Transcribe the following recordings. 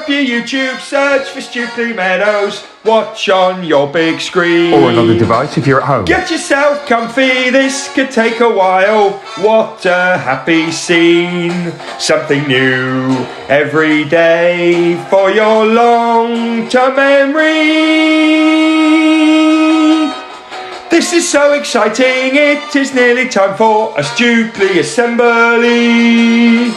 up your YouTube, search for Stukeley Meadows, watch on your big screen. Or another device if you're at home. Get yourself comfy, this could take a while. What a happy scene. Something new every day for your long-term memory. This is so exciting, it is nearly time for a Stukeley assembly.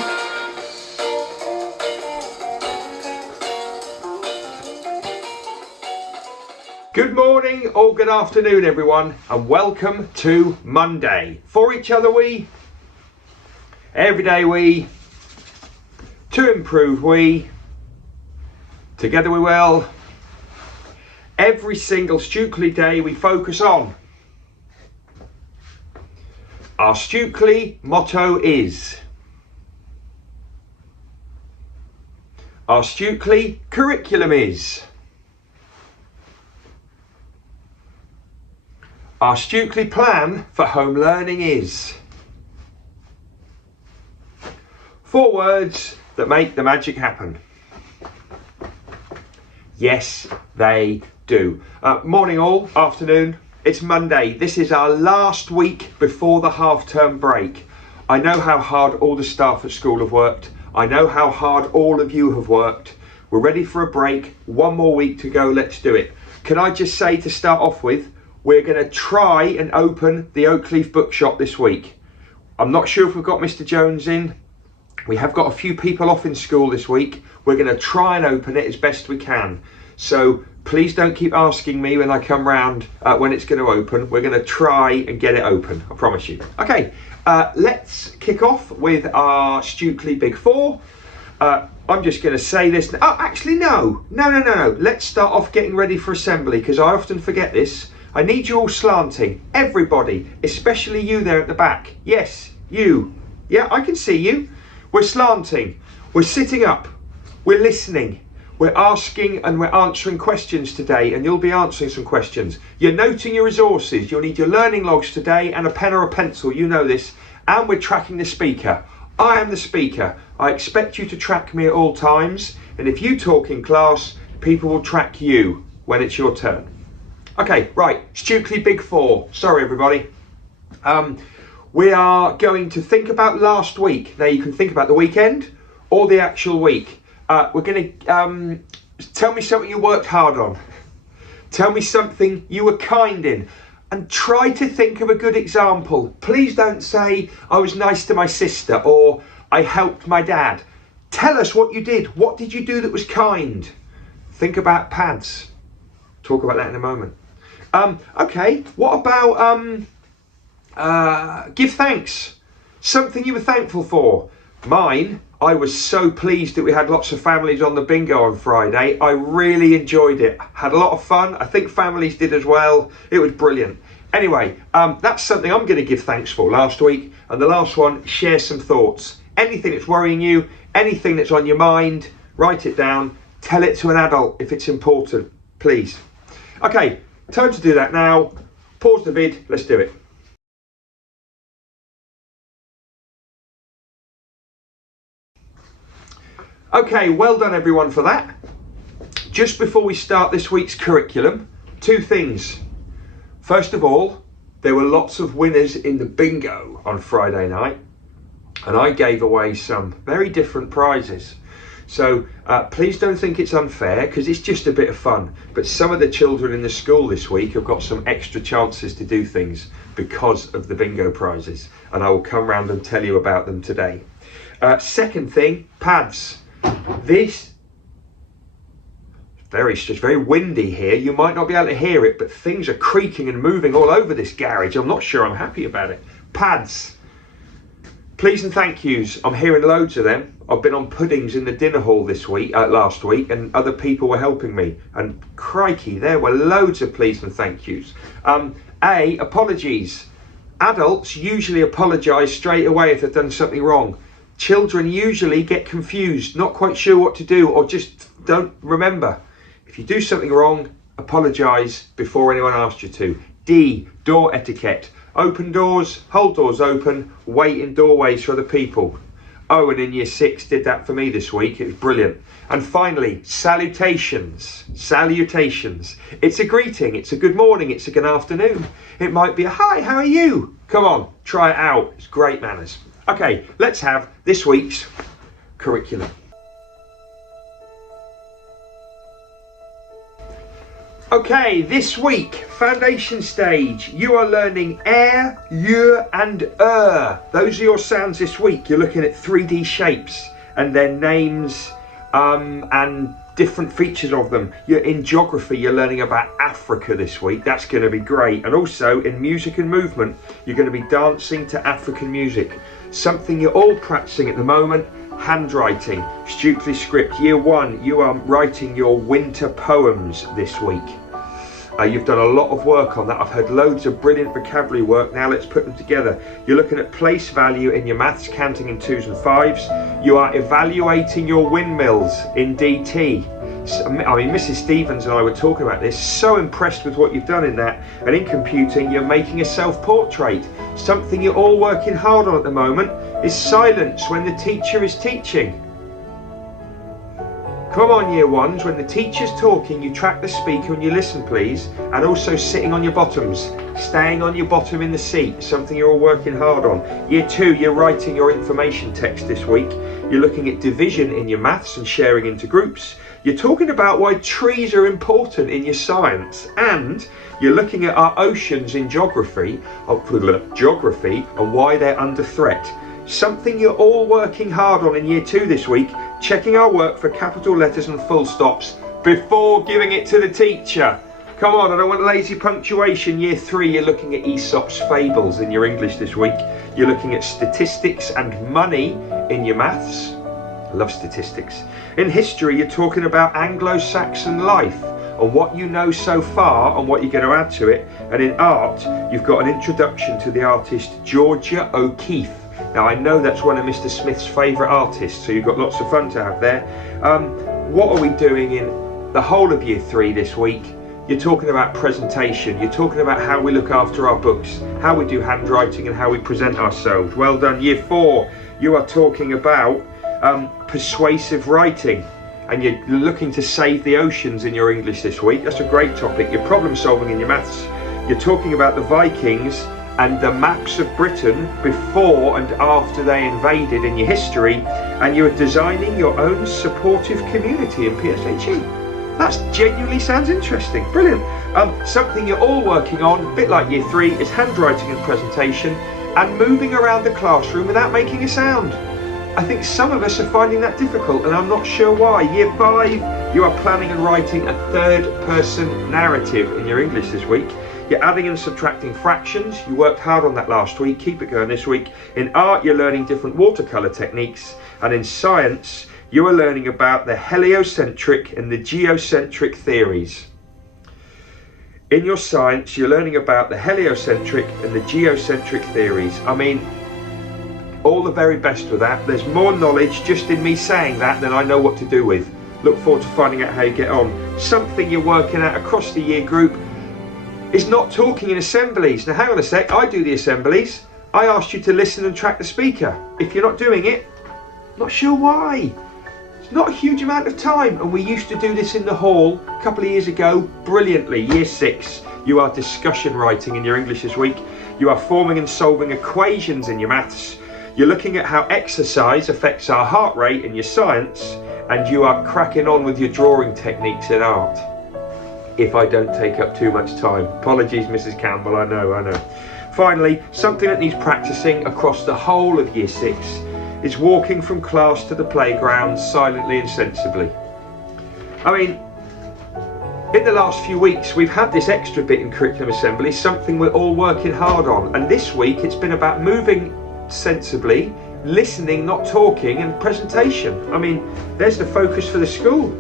Good morning or good afternoon everyone, and welcome to Monday. For each other we, every day we, to improve we, together we will. Every single Stukeley day we focus on. Our Stukeley motto is, our Stukeley curriculum is, our Stukeley plan for home learning is. 4 words that make the magic happen. Yes, they do. Morning all, afternoon. It's Monday. This is our last week before the half-term break. I know how hard all the staff at school have worked. I know how hard all of you have worked. We're ready for a break. 1 more week to go. Let's do it. Can I just say to start off with, we're going to try and open the Oakleaf bookshop this week. I'm not sure if we've got Mr. Jones in. We have got a few people off in school this week. We're going to try and open it as best we can. So please don't keep asking me when I come round when it's going to open. We're going to try and get it open, I promise you. Okay, let's kick off with our Stukeley Big Four. I'm just going to say this. Oh, actually, no. Let's start off getting ready for assembly, because I often forget this. I need you all slanting. Everybody, especially you there at the back. Yes, you. Yeah, I can see you. We're slanting. We're sitting up. We're listening. We're asking and we're answering questions today, and you'll be answering some questions. You're noting your resources. You'll need your learning logs today and a pen or a pencil. You know this. And we're tracking the speaker. I am the speaker. I expect you to track me at all times. And if you talk in class, people will track you when it's your turn. Okay, right. Stukeley Big Four. Sorry, everybody. We are going to think about last week. Now, you can think about the weekend or the actual week. We're going to tell me something you worked hard on. Tell me something you were kind in. And try to think of a good example. Please don't say, I was nice to my sister or I helped my dad. Tell us what you did. What did you do that was kind? Think about pads. Talk about that in a moment. Okay, what about give thanks? Something you were thankful for. Mine, I was so pleased that we had lots of families on the bingo on Friday. I really enjoyed it. Had a lot of fun. I think families did as well. It was brilliant. Anyway, that's something I'm going to give thanks for last week. And the last one, share some thoughts. Anything that's worrying you, anything that's on your mind, write it down. Tell it to an adult if it's important, please. Okay, time to do that now. Pause the vid. Let's do it. Okay, well done everyone for that. Just before we start this week's curriculum, 2 things. First of all, there were lots of winners in the bingo on Friday night, and I gave away some very different prizes. So please don't think it's unfair, because it's just a bit of fun. But some of the children in the school this week have got some extra chances to do things because of the bingo prizes, and I will come round and tell you about them today. Second thing, pads. It's very windy here. You might not be able to hear it, but things are creaking and moving all over this garage. I'm not sure I'm happy about it. Pads. Please and thank yous. I'm hearing loads of them. I've been on puddings in the dinner hall last week, and other people were helping me. And crikey, there were loads of please and thank yous. Apologies. Adults usually apologise straight away if they've done something wrong. Children usually get confused, not quite sure what to do, or just don't remember. If you do something wrong, apologise before anyone asks you to. D, door etiquette. Open doors, hold doors open, wait in doorways for other people. Owen in year 6 did that for me this week. It was brilliant. And finally, salutations. Salutations. It's a greeting. It's a good morning. It's a good afternoon. It might be a hi, how are you? Come on, try it out. It's great manners. Okay, let's have this week's curriculum. Okay, this week, foundation stage, you are learning you and Those are your sounds this week. You're looking at 3D shapes and their names and different features of them. You're in geography, you're learning about Africa this week. That's going to be great. And also in music and movement, you're going to be dancing to African music. Something you're all practicing at the moment, handwriting, Stukeley script. Year 1, you are writing your winter poems this week. You've done a lot of work on that. I've heard loads of brilliant vocabulary work. Now let's put them together. You're looking at place value in your maths, counting in 2s and 5s. You are evaluating your windmills in DT. I mean, Mrs. Stevens and I were talking about this. So impressed with what you've done in that. And in computing, you're making a self-portrait. Something you're all working hard on at the moment is silence when the teacher is teaching. Come on, year 1s, when the teacher's talking, you track the speaker and you listen, please. And also sitting on your bottoms, staying on your bottom in the seat, something you're all working hard on. Year 2, you're writing your information text this week. You're looking at division in your maths and sharing into groups. You're talking about why trees are important in your science. And you're looking at our oceans in geography and why they're under threat. Something you're all working hard on in year 2 this week, checking our work for capital letters and full stops before giving it to the teacher. Come on, I don't want lazy punctuation. Year 3, you're looking at Aesop's fables in your English this week. You're looking at statistics and money in your maths. I love statistics. In history, you're talking about Anglo-Saxon life and what you know so far and what you're going to add to it. And in art, you've got an introduction to the artist Georgia O'Keeffe. Now, I know that's one of Mr. Smith's favourite artists, so you've got lots of fun to have there. What are we doing in the whole of year 3 this week? You're talking about presentation, you're talking about how we look after our books, how we do handwriting and how we present ourselves. Well done. Year 4, you are talking about persuasive writing, and you're looking to save the oceans in your English this week. That's a great topic. You're problem solving in your maths. You're talking about the Vikings and the maps of Britain before and after they invaded in your history, and you're designing your own supportive community in PSHE. That genuinely sounds interesting. Brilliant. Something you're all working on, a bit like year 3, is handwriting and presentation and moving around the classroom without making a sound. I think some of us are finding that difficult, and I'm not sure why. Year 5, you are planning and writing a 3rd-person narrative in your English this week. You're adding and subtracting fractions. You worked hard on that last week. Keep it going this week. In art, you're learning different watercolour techniques. And in science, you are learning about the heliocentric and the geocentric theories. In your science, you're learning about the heliocentric and the geocentric theories. I mean, all the very best with that. There's more knowledge just in me saying that than I know what to do with. Look forward to finding out how you get on. Something you're working at across the year group is not talking in assemblies. Now hang on a sec, I do the assemblies. I asked you to listen and track the speaker. If you're not doing it, not sure why. It's not a huge amount of time, and we used to do this in the hall a couple of years ago brilliantly. Year 6, you are discussion writing in your English this week. You are forming and solving equations in your maths. You're looking at how exercise affects our heart rate in your science, and you are cracking on with your drawing techniques in art. If I don't take up too much time. Apologies, Mrs. Campbell, I know. Finally, something that needs practicing across the whole of year 6 is walking from class to the playground silently and sensibly. I mean, in the last few weeks, we've had this extra bit in curriculum assembly, something we're all working hard on. And this week, it's been about moving sensibly, listening, not talking, and presentation. I mean, there's the focus for the school.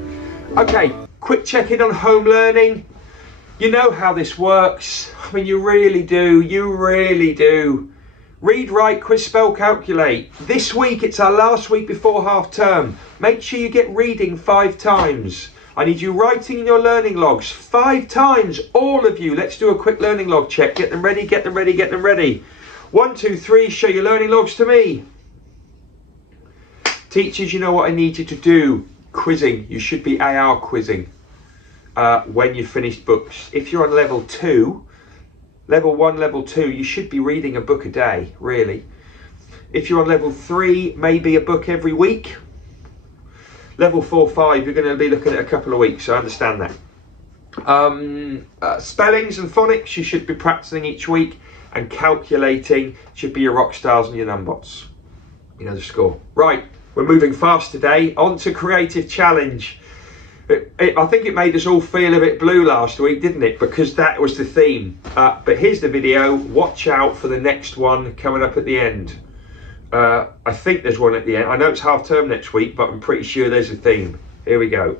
Okay. Quick check-in on home learning. You know how this works. I mean, you really do. Read, write, quiz, spell, calculate. This week, it's our last week before half term. Make sure you get reading 5 times. I need you writing in your learning logs 5 times. All of you. Let's do a quick learning log check. Get them ready, get them ready. 1, 2, 3, show your learning logs to me. Teachers, you know what I need you to do? Quizzing. You should be AR quizzing when you finished books. If you're on level 2, level 1, level 2, you should be reading a book a day, really. If you're on level 3, maybe a book every week. Level 4, 5, you're going to be looking at a couple of weeks, so I understand that. Spellings and phonics, you should be practicing each week, and calculating should be your rock stars and your numbots. You know the score. Right, we're moving fast today. On to creative challenge. I think it made us all feel a bit blue last week, didn't it? Because that was the theme. But here's the video. Watch out for the next one coming up at the end. I think there's one at the end. I know it's half term next week, but I'm pretty sure there's a theme. Here we go.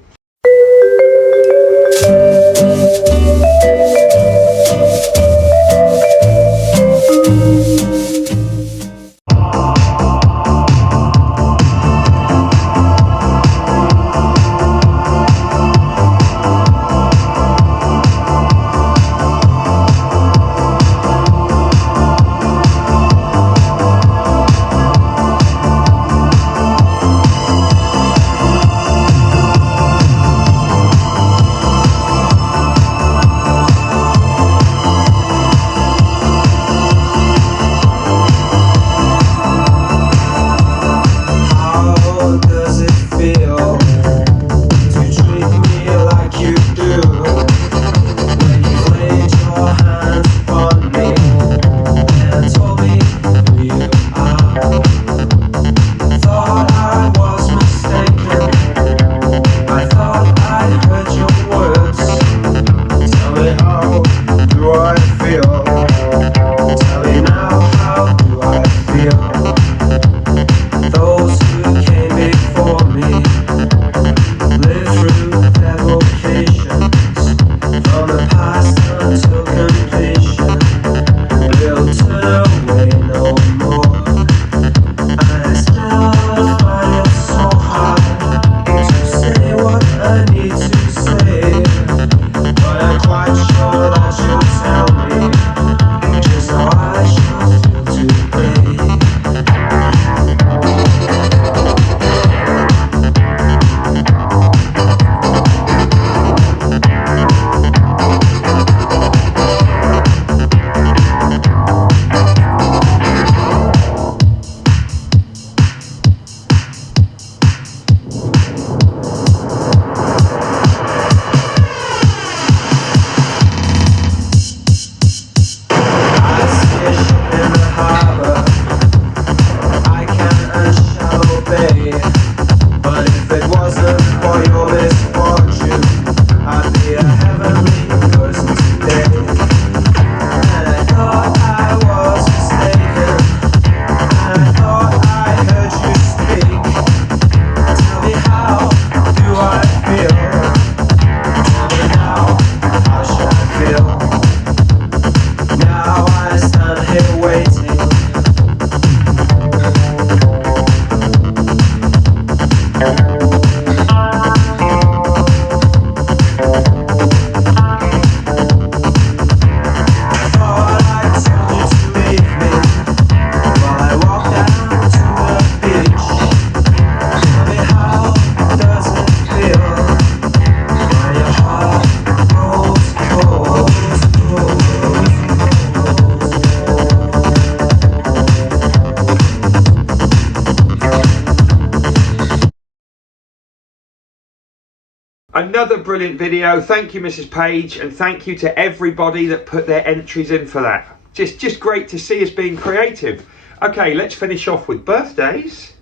Another brilliant video. Thank you, Mrs. Page, and thank you to everybody that put their entries in for that. Just great to see us being creative. Okay, let's finish off with birthdays.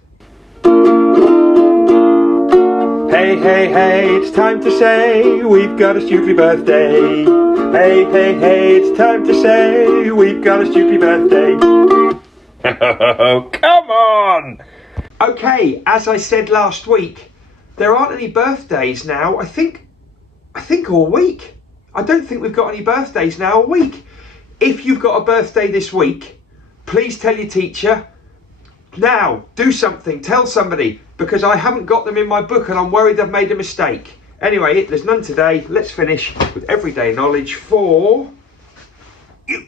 Hey, hey, hey, it's time to say we've got a Stukeley birthday. Hey, hey, hey, it's time to say we've got a Stukeley birthday. Oh, come on! Okay, as I said last week, there aren't any birthdays now, I think all week. I don't think we've got any birthdays now all week. If you've got a birthday this week, please tell your teacher. Now, do something, tell somebody, because I haven't got them in my book and I'm worried I've made a mistake. Anyway, there's none today. Let's finish with everyday knowledge for you.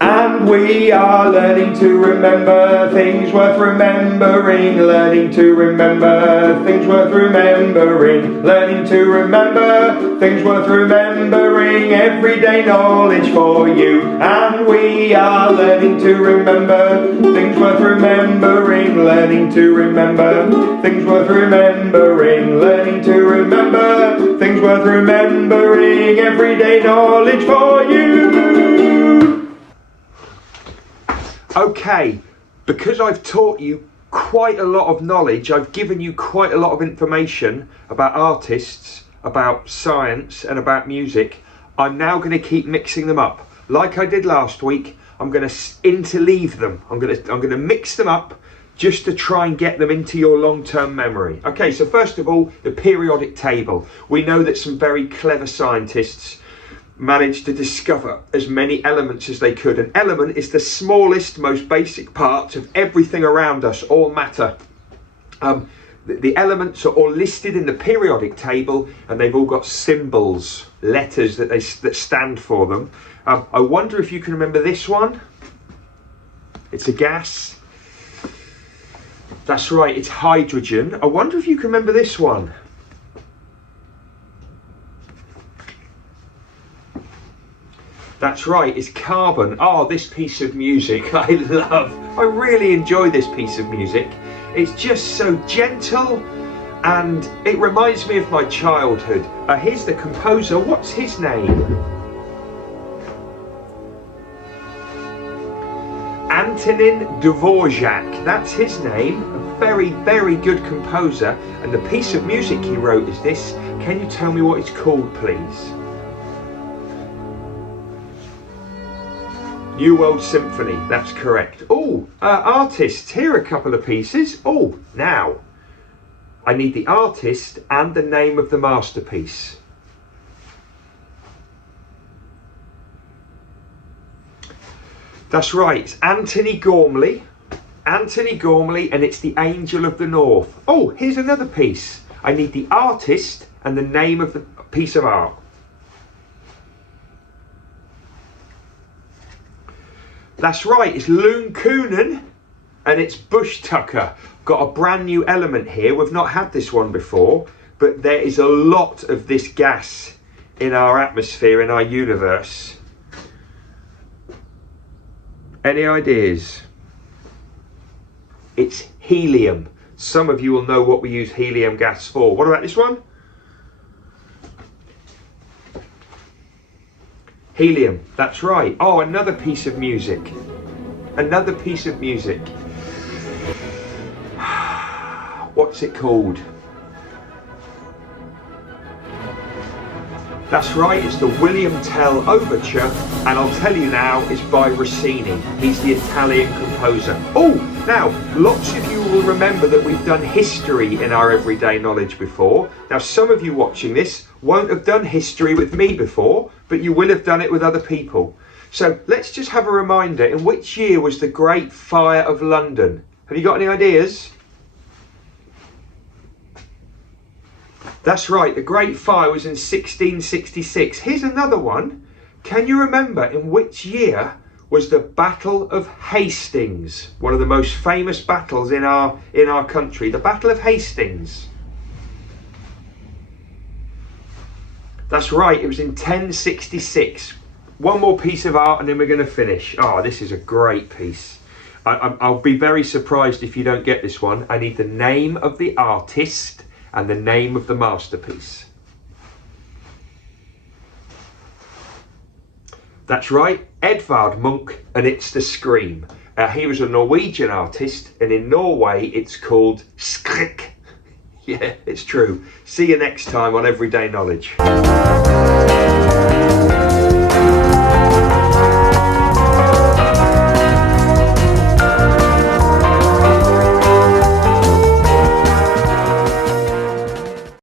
And we are learning to remember things worth remembering, learning to remember things worth remembering, learning to remember things worth remembering, everyday knowledge for you. And we are learning to remember things worth remembering, learning to remember things worth remembering, learning to remember things worth remembering, everyday knowledge for you. Okay, because I've taught you quite a lot of knowledge, I've given you quite a lot of information about artists, about science and about music, I'm now going to keep mixing them up. Like I did last week, I'm going to interleave them. I'm going to mix them up just to try and get them into your long-term memory. Okay, so first of all, the periodic table. We know that some very clever scientists managed to discover as many elements as they could. An element is the smallest, most basic part of everything around us, all matter. The elements are all listed in the periodic table, and they've all got symbols, letters that stand for them. I wonder if you can remember this one. It's a gas. That's right, it's hydrogen. I wonder if you can remember this one. That's right, it's carbon. Oh, this piece of music I really enjoy this piece of music. It's just so gentle and it reminds me of my childhood. Here's the composer. What's his name? Antonin Dvorak. That's his name. A very, very good composer. And the piece of music he wrote is this. Can you tell me what it's called, please? New World Symphony, that's correct. Oh, artists, here are a couple of pieces. Oh, now, I need the artist and the name of the masterpiece. That's right, it's Antony Gormley. Antony Gormley, and it's The Angel of the North. Oh, here's another piece. I need the artist and the name of the piece of art. That's right, it's Loon Coonan and it's Bush Tucker. Got a brand new element here. We've not had this one before, but there is a lot of this gas in our atmosphere, in our universe. Any ideas? It's helium. Some of you will know what we use helium gas for. What about this one? Helium, that's right. Oh, another piece of music. Another piece of music. What's it called? That's right, it's the William Tell Overture, and I'll tell you now, it's by Rossini. He's the Italian composer. Oh, now, lots of you will remember that we've done history in our everyday knowledge before. Now, some of you watching this won't have done history with me before, but you will have done it with other people. So let's just have a reminder. In which year was the Great Fire of London? Have you got any ideas? That's right, the Great Fire was in 1666. Here's another one. Can you remember in which year was the Battle of Hastings? One of the most famous battles in our country. The Battle of Hastings. That's right, it was in 1066. One more piece of art and then we're going to finish. Oh, this is a great piece. I'll be very surprised if you don't get this one. I need the name of the artist and the name of the masterpiece. That's right, Edvard Munch, and it's The Scream. He was a Norwegian artist, and in Norway it's called Skrik. Yeah, it's true. See you next time on Everyday Knowledge.